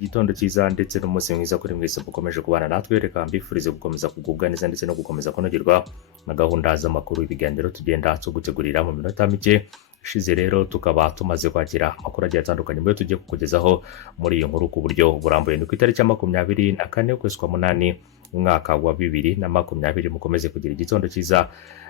Igitondo cyiza ndetse n'umunsi mwiza kuri mwese mukomeje kubana natwe, reka mbifurize gukomeza kugubwa neza ndetse no gukomeza kunogerwa na gahunda z'amakuru ibiganiro tugenda tugutegurira mu minota mike ishize. Rero tukaba tumaze kwakira amakuru agiye atandukanye mwe tugiye kukugezaho muri iyi nkuru ku buryo burambuye. Ni ku itariki ya 24 ukwezi kwa munani umwaka wa 2020. Mukomeze kugira igitondo cyiza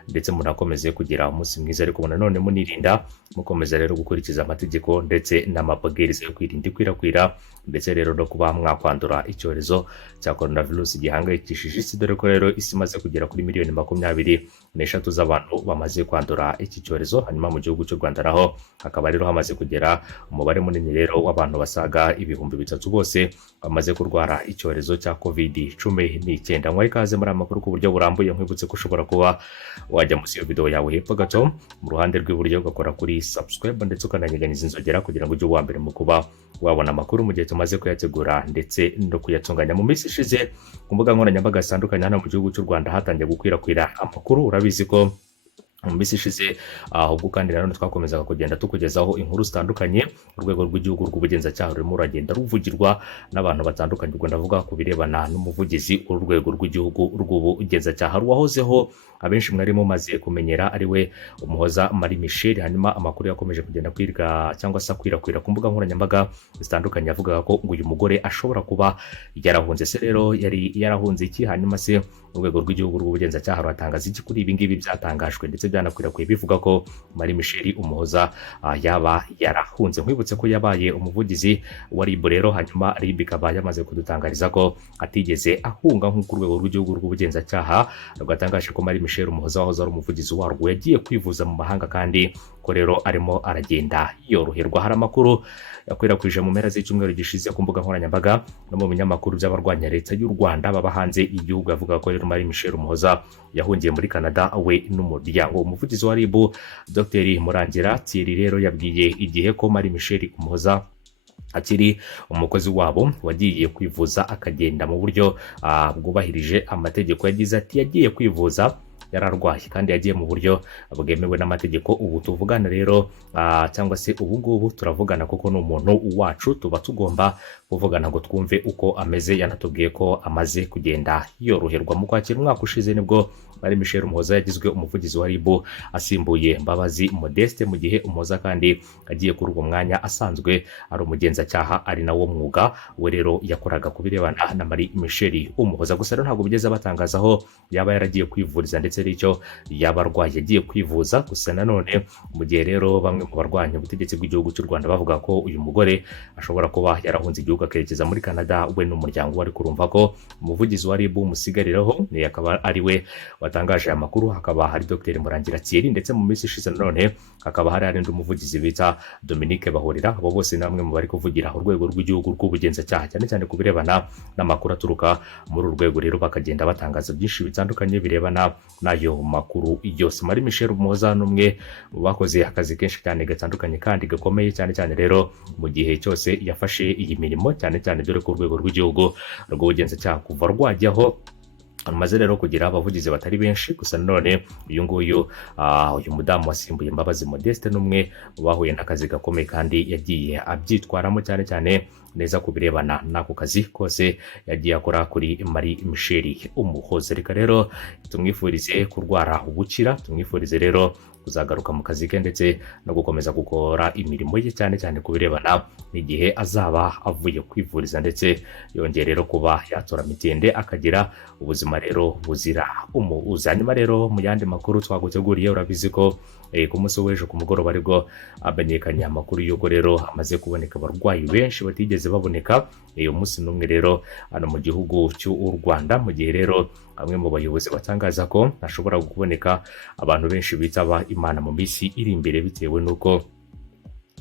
ndetse munakomeze kugira umunsi mwiza, ariko nanone munirinda mukomeza rero gukurikiza amategeko ndetse n'amabwiriza yo kwirinda ikwirakwira ndetse rero no kuba mwakwandura icyorezo cya coronavirus gihangayikishije isi, dore ko rero isi imaze kugera kuri miliyoni 23 z'abantu bamaze kwandura iki cyorezo. Hanyuma mu gihugu cy'u Rwanda naho hakaba rero hamaze kugera umubare munini rero w'abantu basaga ibihumbi 3 bose bamaze kurwara icyorezo cya COVID-19. Mwaye ikaze muri amakuru ku buryo burambuye, nkwibutse ko ushobora kuba wajya munsi y'iyo video yawe hepfo gato mu ruhande rw'iburyo ugakora kuri subscribe ndetse ukananyeganiza inzogera kugira ngo ujye uwa mbere mu kuba wabona amakuru mu gihe tumaze kuyategura ndetse no kuyatunganya. Mu minsi ishize ku mbuga nkoranyambaga zitandukanye hano mu gihugu cy'u Rwanda hatangiye gukwirakwira amakuru. Urabizi ko mu minsi ishize ahubwo kandi nanone twakomezaga kugenda tukugezaho inkuru zitandukanye. Urwego rw'igihugu rw'ubugenzacyaha rurimo ruragenda ruvugirwa n'abantu batandukanye, ubwo ndavuga ku birebana n'umuvugizi w'urwego rw'igihugu rw'ubugenzacyaha rwahozeho abenshi mwari mumaze kumenyera, ari we Umuhoza Marie Michel. Hanyuma amakuru yakomeje kugenda kwirwa cyangwa se kwirakwira ku mbuga nkoranyambaga zitandukanye avuga ko ngo uyu mugore ashobora kuba yarahunze. Se rero yari yarahunze iki? Hanyuma se urwego rw'igihugu rw'ubugenzacyaha rwatangaza iki kuri ibi ngibi byatangajwe ndetse byanakwirakwiye bivuga ko Marie Michel Umuhoza yaba yarahunze? Nkwibutse ko yabaye umuvugizi wa RIB rero, hanyuma RIB ikaba yamaze kudutangariza ko atigeze ahunga nk'uko urwego rw'igihugu rw'ubugenzacyaha rwatangaje ko Marie Michel Umuhoza wahoze ari umuvugizi warwo yagiye kwivuza mu mahanga kandi ko rero arimo aragenda yoroherwa. Hari amakuru yakwirakwije mu mpera z'icyumweru gishize ku mbuga nkoranyambaga no mu binyamakuru by'abarwanya leta y'u Rwanda baba hanze y'igihugu, avuga ko rero Marie Michel Umuhoza yahungiye muri Canada we n'umuryango. Umuvugizi wa RIB Dr Murangira Thierry rero yabwiye igihe ko Marie Michel Umuhoza akiri umukozi wabo wagiye kwivuza akagenda mu buryo bwubahirije amategeko. Yagize ati yagiye kwivuza yararwaye kandi yagiye mu buryo bwemewe n'amategeko. Ubu tuvugana rero cyangwa se ubu ngubu turavugana kuko ni umuntu wacu, tuba tugomba kuvugana ngo twumve uko ameze. Yanatubwiye ko amaze kugenda yoroherwa. Mu Kwakira umwaka ushize nibwo Marie Michel Umuhoza yagizwe umuvugizi wa RIB asimbuye Mbabazi Modeste, mu gihe Umuhoza kandi agiye kuri uwo mwanya asanzwe ari umugenzacyaha ari nawo mwuga we rero yakoraga ku birebana na Marie Michel Umuhoza. Gusa rero ntabwo bigeze batangazaho yaba yaragiye kwivuriza ndetse n'icyo yaba arwaye yagiye kwivuza. Gusa nanone mu gihe rero bamwe mu barwanya ubutegetsi bw'igihugu cy'u Rwanda bavuga ko uyu mugore ashobora kuba yarahunze igihugu akerekeza muri Canada we n'umuryango we, ariko urumva ko umuvugizi wa RIB umusigariraho ni akaba ari we watangaje aya makuru. Hakaba hari Dr Murangira Thierry ndetse mu minsi ishize nanone hakaba hari arindi umuvugizi bita Dominique Bahorera. Abo bose namwe mu bari kuvugira urwego rw'igihugu rw'ubugenzacyaha cyane cyane ku birebana n'amakuru aturuka muri uru rwego, rero bakagenda batangaza byinshi bitandukanye birebana n'ayo makuru yose. Marie Michel Umuhoza n'umwe mu bakoze akazi kenshi cyane gatandukanye kandi gakomeye cyane cyane rero mu gihe cyose yafashe iyi mirimo, cyane cyane dore ko urwego rw'igihugu rw'ubugenzacyaha kuva rwajyaho amaze rero kugira abavugizi batari benshi. Gusa none uyu mudamu wasimbuye Mbabazi Modeste n'umwe mu bahuye n'akazi gakomeye kandi yagiye abyitwaramo cyane cyane neza ku birebana n'ako kazi kose yagiye akora kuri Marie Michel Umuhoza. Reka rero tumwifurize kurwara ubukira, tumwifurize rero kuzagaruka mu kazi ke ndetse no gukomeza gukora imirimo ye cyane cyane ku birebana n'igihe azaba avuye kwivuriza ndetse yongeye rero kuba yatora mitende akagira ubuzima rero buzira umuze. Hanyuma rero mu yandi makuru twaguteguriye, urabizi ko ku munsi w'ejo ku mugoroba aribwo amenyekanye amakuru y'uko rero hamaze kuboneka abarwayi benshi batigeze baboneka uyu munsi n'umwe rero hano mu gihugu cy'u Rwanda, mu gihe rero bamwe mu bayobozi batangaza ko hashobora kuboneka abantu benshi bitaba Imana mu minsi iri imbere bitewe n'uko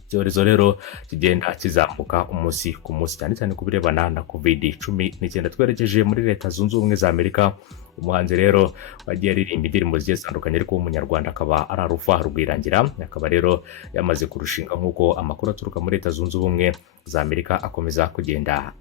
icyorezo rero kigenda kizamuka umunsi ku munsi cyane cyane ku birebana na COVID-19. Twerekeje muri Leta Zunze Ubumwe za Amerika umuhanzi rero wagiye aririmba indirimbo zigiye zitandukanye ariko w'umunyarwanda akaba ari Alpha Rwirangira, akaba rero yamaze kurushinga nk'uko amakuru aturuka muri Leta Zunze Ubumwe za Amerika akomeza kugenda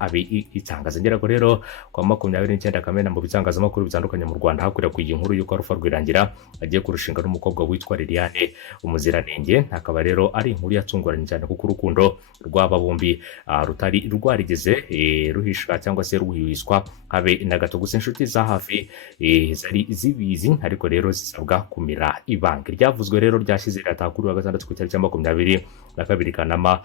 itangaza. Ngera ko rero kwa 29 Kamena mu bitangazamakuru bitandukanye mu Rwanda hakwirakwiye inkuru y'uko Alpha Rwirangira agiye kurushinga n'umukobwa witwa Liliane Umuziranenge, akaba rero ari inkuru yatunguranye cyane kuko urukundo rw'aba bombi rutari rwarigeze ruhishwa cyangwa se ruhishwa habe na gato. Gusa inshuti za hafi zari zibizi ariko rero zisabwa kumira ibanga. Ryavuzwe rero ryashyize ratakuru wa gatandatu ku cyari cya 22 Kanama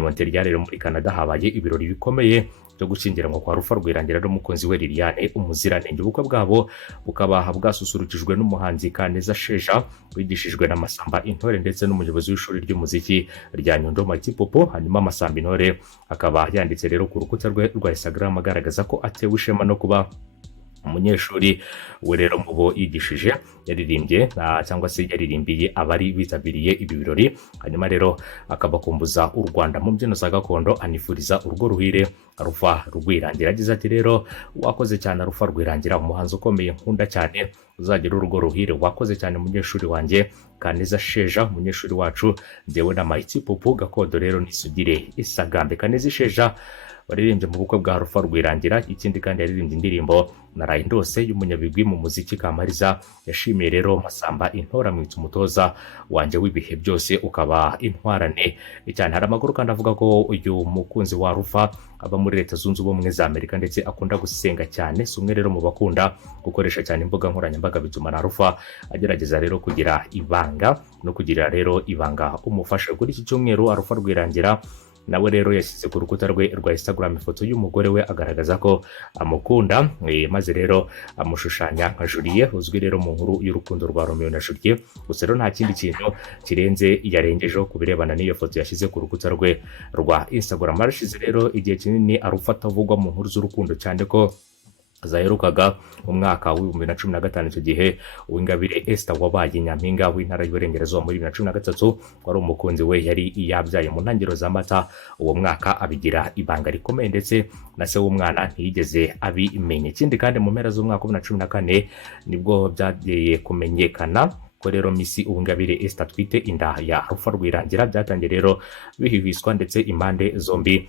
Montreal rero muri Canada habaye ibirori bikomeye byo gushyingiranwa kwa Alpha Rwirangira n'umukunzi we Liliane Umuziranenge. Ubukwe bwabo bukaba bwasusurukijwe n'umuhanzi Kaneza Sheja wigishijwe na Masamba Intore ndetse n'umuyobozi w'ishuri ry'umuziki rya Nyundo Matipopo. Hanyuma Masamba Intore akaba yanditse rero ku rukuta rwe rwa Instagram agaragaza ko atewe ishema no kuba umunyeshuri we rero mubo yigishije yaririmbye cyangwa se yaririmbiye abari bitabiriye ibi birori. Hanyuma rero akabakumbuza u Rwanda mu mbyino za gakondo, anifuriza urwo ruhire Alpha Rwirangira. Agize ati rero wakoze cyane Alpha Rwirangira, umuhanzi ukomeye nkunda cyane, uzagira urwo ruhire. Wakoze cyane umunyeshuri wanjye Kaneza Sheja, umunyeshuri wacu ndewe na Matipopo gakondo rero nisugire isagambe. Kaneza Sheja waririmbye mu bukwe bwa Alpha Rwirangira, ikindi kandi yaririmbye indirimbo Naraye Ndose y'umunyabigwi mu muziki Kamariza. Yashimiye rero Masamba Intore amwita umutoza wanje w'ibihe byose, ukaba intwarane cyane. Hari amakuru kandi avuga ko uyu mukunzi wa Alpha aba muri Leta Zunze Ubumwe za Amerika ndetse akunda gusenga cyane. Sumwe rero mu bakunda gukoresha cyane imbuga nkoranyambaga, bituma na Alpha agerageza rero kugira ibanga no kugira rero ibanga umufasha. Kuri iki cyumweru Alpha Rwirangira nawe rero yashyize ku rukuta rwe rwa Instagram ifoto y'umugore we agaragaza ko amukunda, maze rero amushushanya nka Julie uzwi rero mu nkuru y'urukundo rwa Romeo na Juliet. Gusa rero nta kindi kintu kirenze yarengejeho ku birebana n'iyo foto yashyize ku rukuta rwe rwa Instagram. Arashize rero igihe kinini Alpha atavugwa mu nkuru z'urukundo cyane ko zaherukaga mu mwaka wa 2015. Icyo gihe Uwingabire Esther wabaye nyampinga w'intara y'Iburengerazuba muri 2013 wari umukunzi we yari yabyaye mu ntangiriro za Mata uwo mwaka, abigira ibanga rikomeye ndetse na se w'umwana ntiyigeze abimenye. Ikindi kandi mu mpera z'umwaka wa 2014 nibwo byagiye kumenyekana ko rero Miss Uwingabire Esther twite inda ya Alpha Rwirangira. Byatangiye rero bihihwiswa ndetse impande zombi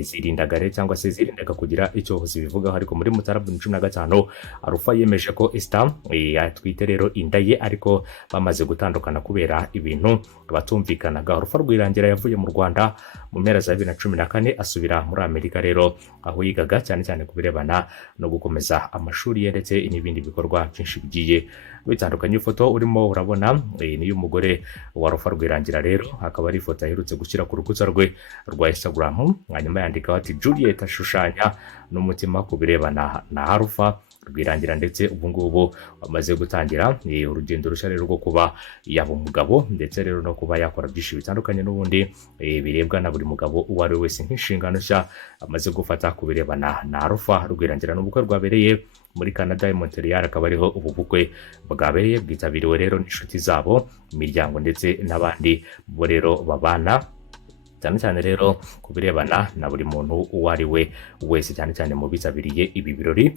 zirindagare cyangwa se zirindaga kugira icyo zibivugaho, ariko muri Mutarama 2015 Alpha yemeje ko Esther yatwite rero inda ye, ariko bamaze gutandukana kubera ibintu batumvikanaga. Alpha Rwirangira yavuye mu Rwanda mu mpera za 2014 asubira muri Amerika rero aho yigaga cyane cyane kubirebana no gukomeza amashuri ye ndetse n'ibindi bikorwa byinshi bigiye bitandukanye. Ifoto urimo urabona ni y'umugore wa Alpha Rwirangira rero, akaba ari ifoto aherutse gushyira ku rukuta rwe rwa Instagram. Hanyuma yandika ati Juliet ashushanya n'umutima ku birebana na Alpha Rwirangira, ndetse ubu ngubu bamaze gutangira urugendo rushya rero rwo kuba yaba umugabo ndetse rero no kuba yakora byinshi bitandukanye n'ubundi birebwa na buri mugabo uwo ari we wese nk'inshingano nshya amaze gufata ku birebana na Alpha Rwirangira. N'ubukwe rwabereye muri Canada i Montreal, akaba ariho ubu bukwe bwabereye, bwitabiriwe rero n'inshuti zabo, imiryango ndetse n'abandi bo rero babana cyane cyane rero kubirebana na buri muntu uwo ari we wese, cyane cyane mu bitabiriye ibi birori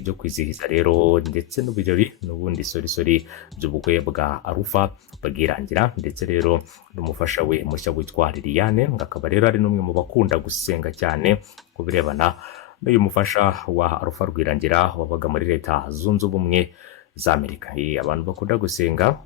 byo kwizihiza rero ndetse n'ibirori n'ubundi sorisori by'ubukwe bwa Alpha Rwirangira ndetse rero n'umufasha we mushya witwa Liliane. Akaba rero ari n'umwe mu bakunda gusenga cyane kubirebana n'uyu mufasha wa Alpha Rwirangira wabaga muri Leta Zunze Ubumwe za Amerika. Abantu bakunda gusenga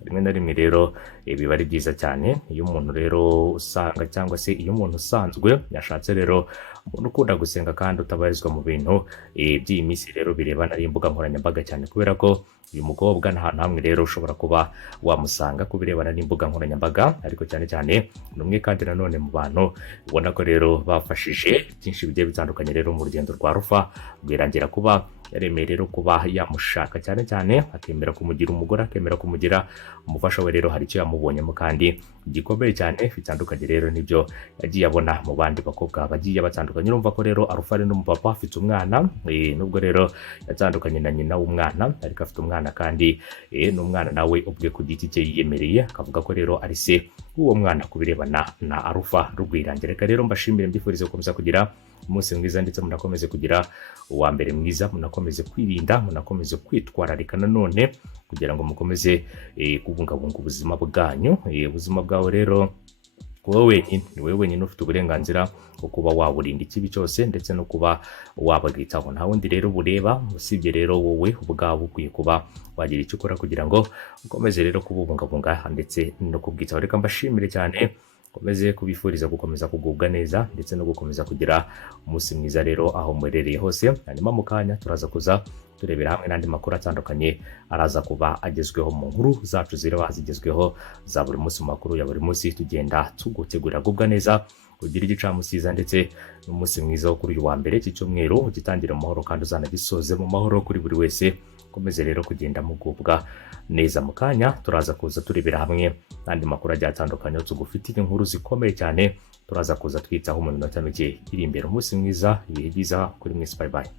rimwe na rimwe rero biba ari byiza cyane. Iyo umuntu rero usanga cyangwa se iyo umuntu usanzwe yashatse rero umuntu ukunda gusenga kandi utabarizwa mu bintu by'iyi minsi rero birebana n'imbuga nkoranyambaga cyane, kubera ko uyu mukobwa nta hamwe rero ushobora kuba wamusanga ku birebana n'imbuga nkoranyambaga, ariko cyane cyane ni umwe kandi nanone mu bantu ubona ko rero bafashije byinshi bigiye bitandukanye rero mu rugendo rwa Alpha Rwirangira, kuba yaremeye rero kuba yamushaka cyane cyane akemera kumugira umugore, akemera kumugira umufasha we. Rero hari icyo yamubonyemo kandi gikomeye cyane bitandukanye rero nibyo yagiye abona mu bandi bakobwa bagiye batandukanye. Urumva ko rero Alpha ari n'umupapa afite umwana, nubwo rero yatandukanye na nyina w'umwana ariko afite umwana kandi n'umwana nawe ubwe ku giti cye yiyemereye akavuga ko rero ari se uwo mwana ku birebana na Alpha Rwirangira. Reka rero mbashimire, mbifurize gukomeza kugira umunsi mwiza ndetse munakomeze kugira uwa mbere mwiza, munakomeze kwirinda, munakomeze kwitwararika nanone kugira ngo mukomeze kubungabunga ubuzima bwanyu. Ubuzima bwawe rero wowe ni wowe wenyine ufite uburenganzira bwo kuba waburinda ikibi cyose ndetse no kuba wabwitaho, nta wundi rero bureba usibye rero wowe ubwawe ukwiye kuba wagira icyo ukora kugira ngo ukomeze rero kububungabunga ndetse no kubwitaho. Reka mbashimire cyane, komeze kubifuriza gukomeza kugubwa neza ndetse no gukomeza kugira umunsi mwiza rero aho muherereye hose. Hanyuma mu kanya turaza kuza turebera hamwe n'andi makuru atandukanye araza kuba agezweho mu nkuru zacu ziraba zigezweho za buri munsi, makuru ya buri munsi tugenda tugutegurira. Gubwa neza, kugira igicamunsi cyiza ndetse n'umunsi mwiza wo kuri uyu wa mbere cy'icyumweru, ugitangira mu mahoro kandi uzanagisoze mu mahoro kuri buri wese. Komeze rero kugenda mugubwa neza. Mu kanya turaza kuza turebera hamwe n'andi makuru agiye atandukanye, tugufitiye inkuru zikomeye cyane turaza kuza twitaho mu minota mike iri imbere. Umunsi mwiza, ibihe byiza kuri mwese, bye bye.